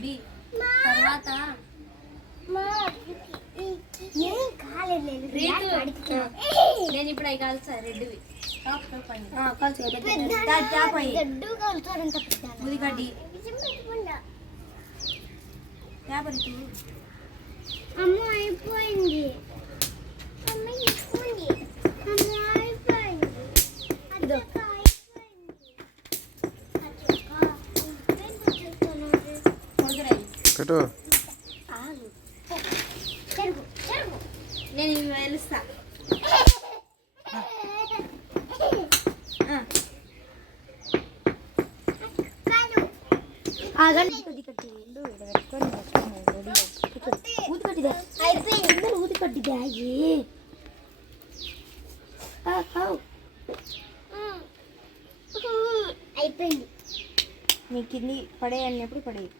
అభి తర్వాత నేను ఇప్పుడు అవి కాల్సా రెడ్డివి ఉదిగడ్డి అమ్మ అయిపోయింది. అమ్మ అయిపోయింది. అమ్మ అయిపోయింది. పెట్టు ఊది కట్టిదే అయిపోయింది. అందరూ ఊది కట్టిదే అయిపోయింది. నీ కింది పడే అన్నప్పుడు పడే ఇంకా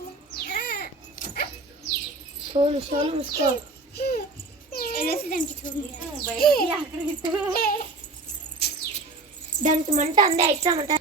షోలు షోలు మూసుకో దానికి మంట అందే ఎట్లా మంట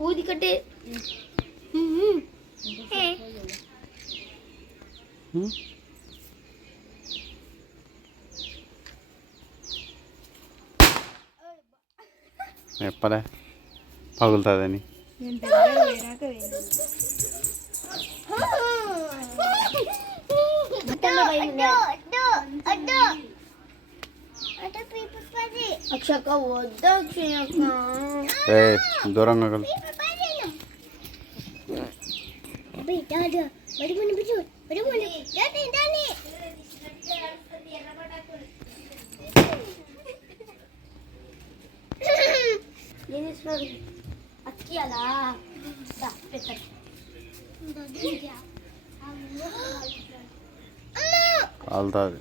ఊది కట్టే. చెప్పలే పగులుతుందని. నేను దగ్గర దూరంగా కలు ఏం చేస్తున్నారు అక్కియాలా కాలుతుంది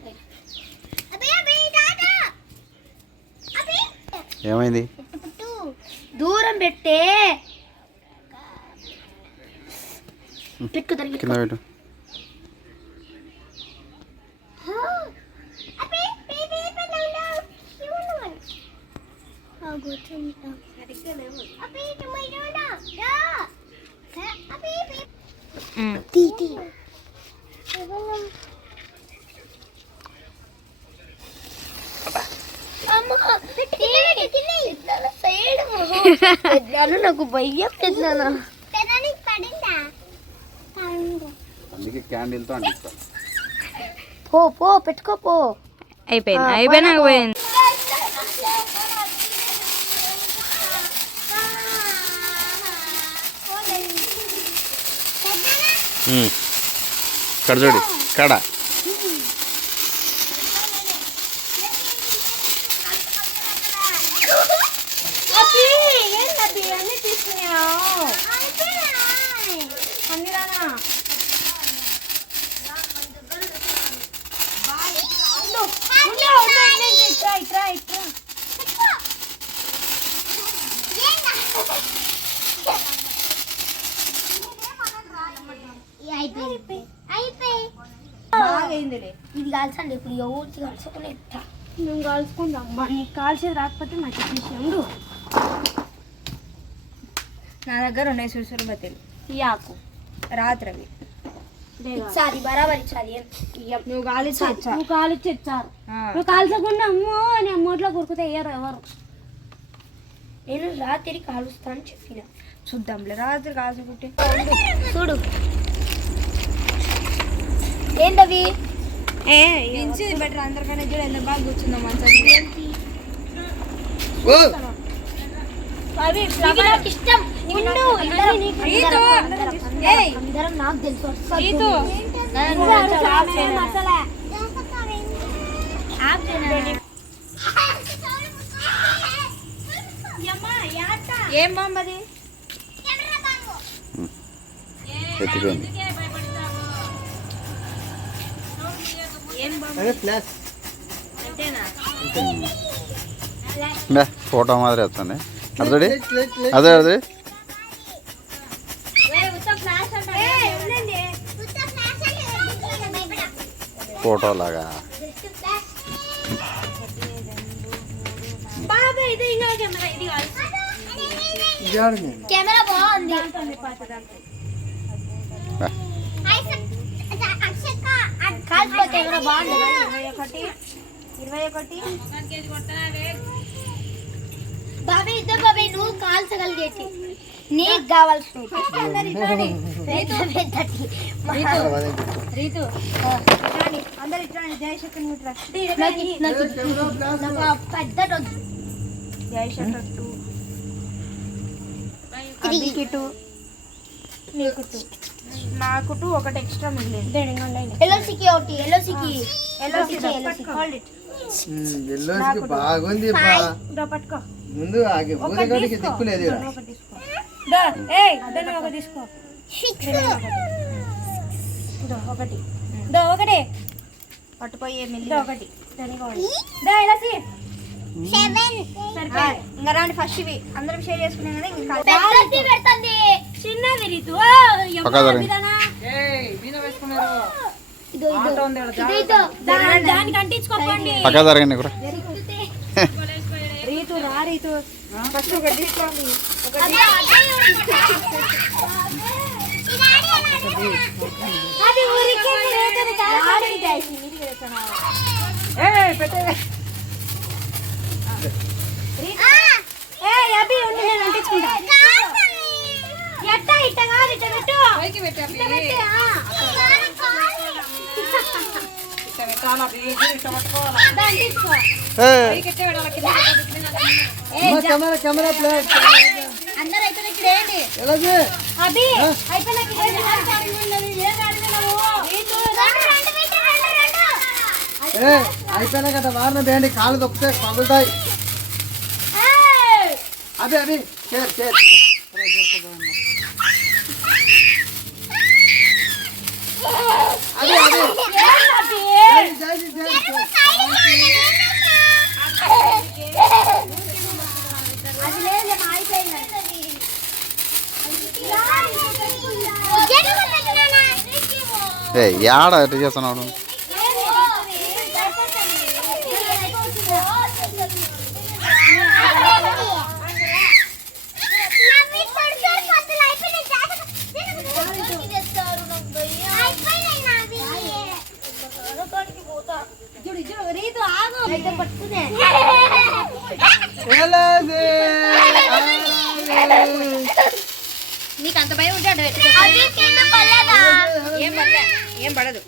ఏమైంది? దూరం పెట్టే. పెట్టు దానికి కింద పెట్టు తీ తీ పెద్దనాన్న నాకు భయం పడిందా అందుకే క్యాండిల్తో అంటిస్తాం. పో పో పెట్టుకో పో. అయిపోయింది అయిపోయినాక పోయింది. ఇక్కడ చూడు ఇక్కడ అబ్బి, ఏంటబ్బి, అన్నీ తీసుకున్నావు? అన్నీ రానా? ఉండు, ఉండు, ఉండు, ఉండు, ఇట్రా, ఇట్రా, ఇది కాల్చండి ఇప్పుడు ఎవరికి కలుసుకుని మేము కాల్చుకుందాం నీకు కాల్చేది రాకపోతే నాకు ఇచ్చేసాడు నా దగ్గర ఉన్నాయి. సుసురు బత్తీలు ఈ ఆకు. రాత్రవి. ఇచ్చాది బరాబర్ ఇచ్చాది నువ్వు కాలిచ్చి నువ్వు కాలిచ్చి ఇచ్చారు. నువ్వు కాల్చకుండా అమ్మో అని అమ్మోట్లో కొరుకుతే అయ్యారు ఎవరు? నేను రాత్రి కాలుస్తా అని చెప్పిన. చూద్దాంలే రాత్రి కాల్చుకుంటే. చూడు. ఏంటవి దించి బెటర్ అందరికన్నా చూడు ఎంత బాగా కూర్చుందాం మంచిగా అవి ఇవి నాకు ఇష్టం. అందరం నాకు తెలుసు ఏం బాంబ అంతేనా? మే ఫోటో మాదిరి వస్తుంది అదే అదే అదే ఫోటో లాగా బాబాయ్ ఇది ఇంకా కెమెరా ఇది కాదు కెమెరా బాగుంది కాల్పో కెమెరా బాగుంది ఇరవై ఒకటి ఇరవై ఒకటి బాబాయ్ ఇద్దరు బాబాయ్ నువ్వు కాల్చగలిగేటి నీకు కావాల్సిన రీతు ఇట్లాండి పెద్ద నీకు టూ. నాకు టూ. ఒకటి ఎక్స్ట్రా మిగిలింది. ఎల్ఓసికి ఒకటి ఎల్ఓసికి. ఎల్ఓసి హోల్డ్ ఇట్ ఎల్లోకి బాగుంది పట్టుకో. ముందు ఆగి ఈడ. ఒకటి తీసుకో. దో ఏయ్ దాన్ని ఒకటి తీసుకో. దో ఒకటి. పట్టుకోయే మెల్లి ఒకటి. ఇంకా రాండి ఫస్ట్ ఇవి. అందరం షేర్ చేసుకున్నాం కదా ఇంకా చిన్నది రీతు. పక్క జరగండి. కూడా. రా రీతు. ఫస్ట్ ఒకటి తీసుకోండి. అది ఊరికి ఏ అభి ఉండి నేను అంటించుకుంటా ఎట్ట ఇట్ట కాదు ఇట్ట పెట్టు ఇట్ట పెట్టు, ఆ. దాన్ని తీసుకో. అమ్మ, కెమెరా కెమెరా ప్లేట్ అందరూ అయితే ఇక్కడ ఏంటి ఎలాగే అభి అయిపోయినాక ఇక్కడ ఏంటి? ఏ అయిపోయినా కదా వారిన బేండి కాళ్ళు దొక్కితే పగులుతాయి. అదే అది చేర్ చేర్. అదే అదే ఏంటది? జై జై అది లేదు మా అయిపోయింది ఏ యాడ ఎట్లా చేస్తున్నావు నువ్వు? చూడు చూడు రీతు ఆగు అయితే పట్టుకునే ఎలాగే నీకు అంత భయం పడలేదా? ఏం పడలే ఏం పడదు.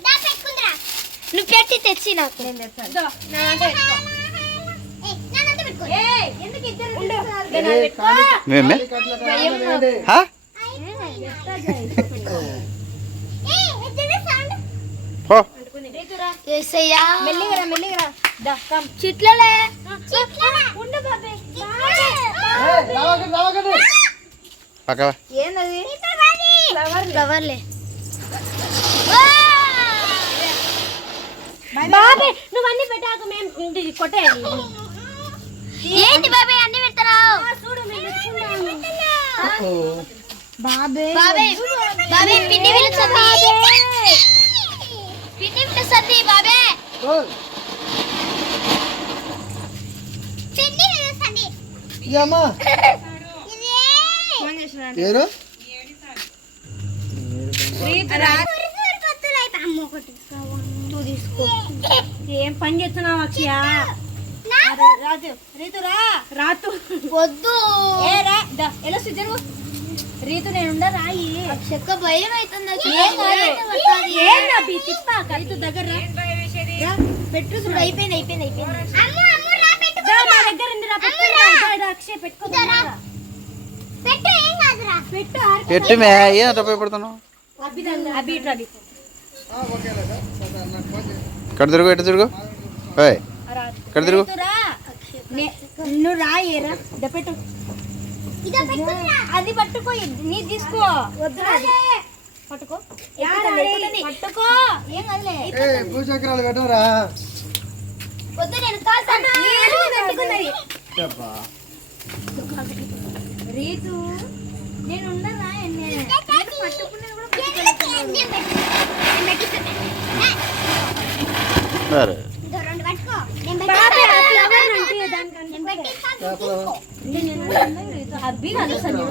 నువ్వు పెట్టి తెచ్చి నాకు. చిట్లలే. ఉండు బాబాయ్. రావకండి పక్క ఏందది? ఫ్లవర్లే. బాబే నువ్వు అన్ని పెట్టాక మేము కొట్టేయాలి. ఏంటి అన్ని పెడతారావు చూడు బాబే. పిలుస్తుంది పిలుస్తుంది పిలుస్తుంది అమ్మా పేరు ఏం పని చేస్తున్నావు అక్షయ రాజు రీతు రా. రాతు. వద్దు. ఎలా జరుగు రీతు నేను రాయి. చెక్క భయం అవుతుంది రీతు దగ్గర పెట్టు. అయిపోయింది అయిపోయింది అయిపోయింది. దగ్గర అక్షయ్ పెట్టుకో. పెట్టు పెట్టు మే ఏ భయపడుతున్నావు. ఇక్కడ తిరుగు ఎటు తిరుగు. ఇక్కడ తిరుగు. నువ్వు రాయేరా పెట్టు. అది పట్టుకో నీ తీసుకో. వద్దు పట్టుకో. పట్టుకో. ఏం కదలే. ఏ భూచక్రాలు పెట్టరా వద్దు నేను కాల్తాను పెట్టుకున్నది అబ్బా. రీతు. నేను ఉండరా ఎన్నే పట్టుకున్నది కూడా నేను పెట్టిస్తాను సరే. ఇదో రెండు పట్టుకో. నేను బాబే, ఆ పెట్టిస్తాను. flower అంటే దానికంటే నేను పెట్టిస్తాను. చేపలు. అబ్బి కాదు అసలు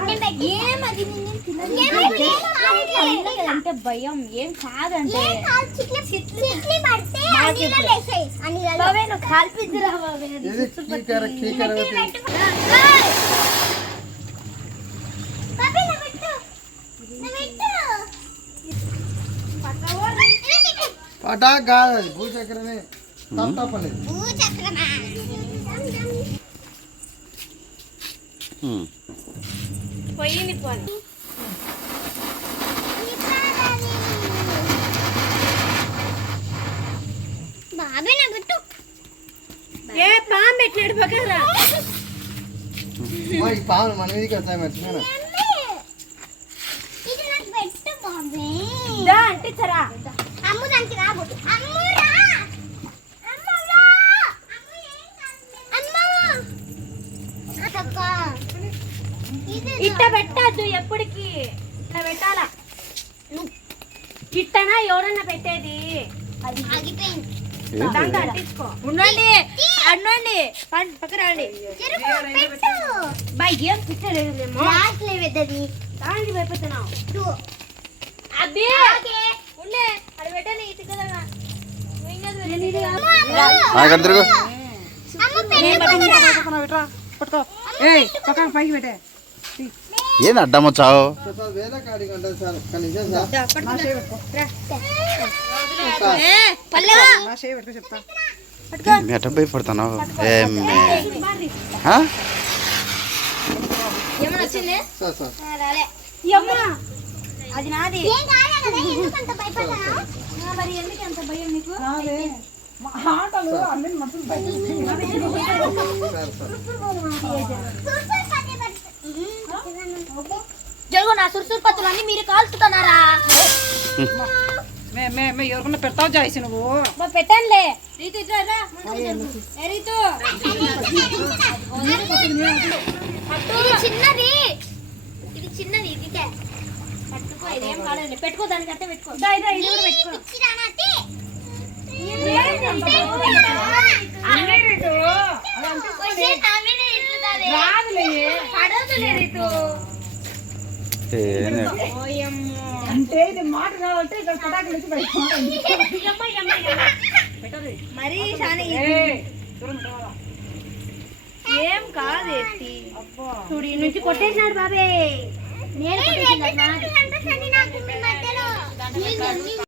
నేను పెట్టి- ఏమది నిన్ను తినదు. ఏమైంది? ఏం కాదులే. అన్నయ్య అంటే భయం ఏం కాదంటే ఏం కాదు, చిట్లి- చిట్లి పడితే ఆ నాకు నీళ్ళలో ఇప్పుడు. వేసేయ్. ఆ నీళ్ళలో. బాబే నువ్వు కాల్పిద్దురా బాబే ఇది కీకర కీకర చిట్లి పెట్టుకో. ఏయ్. బాబీ, నా పెట్టు. నా పెట్టు. పటా కాదు అది భూచక్రమే. తప్పలేదు. పోయింది పోని. బాబీ నా పెట్టు ఏ పాము పెట్టినాడు మా ఈ పాములు మన మీదకి వస్తాయి మర్చిపోయినా ఇది నాకు ఇట్ట పెట్టద్దు ఎప్పటికి. ఇట్లా పెట్టాలా? ఇట్టనా? ఎవరన్నా పెట్టేది? దాంతో అంటించుకో. ఉండండి. పం- పక్కన రండి. బా ఏం పిచ్చలేదేమో లాస్ట్లో పెద్దది దానికి భయపడుతున్నావు. టూ అబ్బి! ఉండే. పెట్టు. ఏంది అడ్డం వచ్చావు వేరే కాడికి అది నాది. ఏం కాలే కదా ఎందుకు అంత భయపడ్డా ఆ, మరి ఎందుకు ఎంత భయం నీకు? జరుగు నా సుర్సురు పత్తులు అన్ని మీరు కాల్చుతున్నారా ఎవరికన్నా పెడతావు జాయిసి నువ్వు? మా పెట్టండిలే రీతు ఇట్లా చిన్నది. పట్టుకో ఇదేం కాలేదు పెట్టుకో దానికి అంటే పెట్టుకో ఇదా, కూడా పెట్టుకో? అంటే మాట కావాలంటే ఇక్కడ పటాకులు వచ్చి బయట మరీ ఏం కాదు చూడు ఈ నుంచి కొట్టేసినాడు బాబే. నేను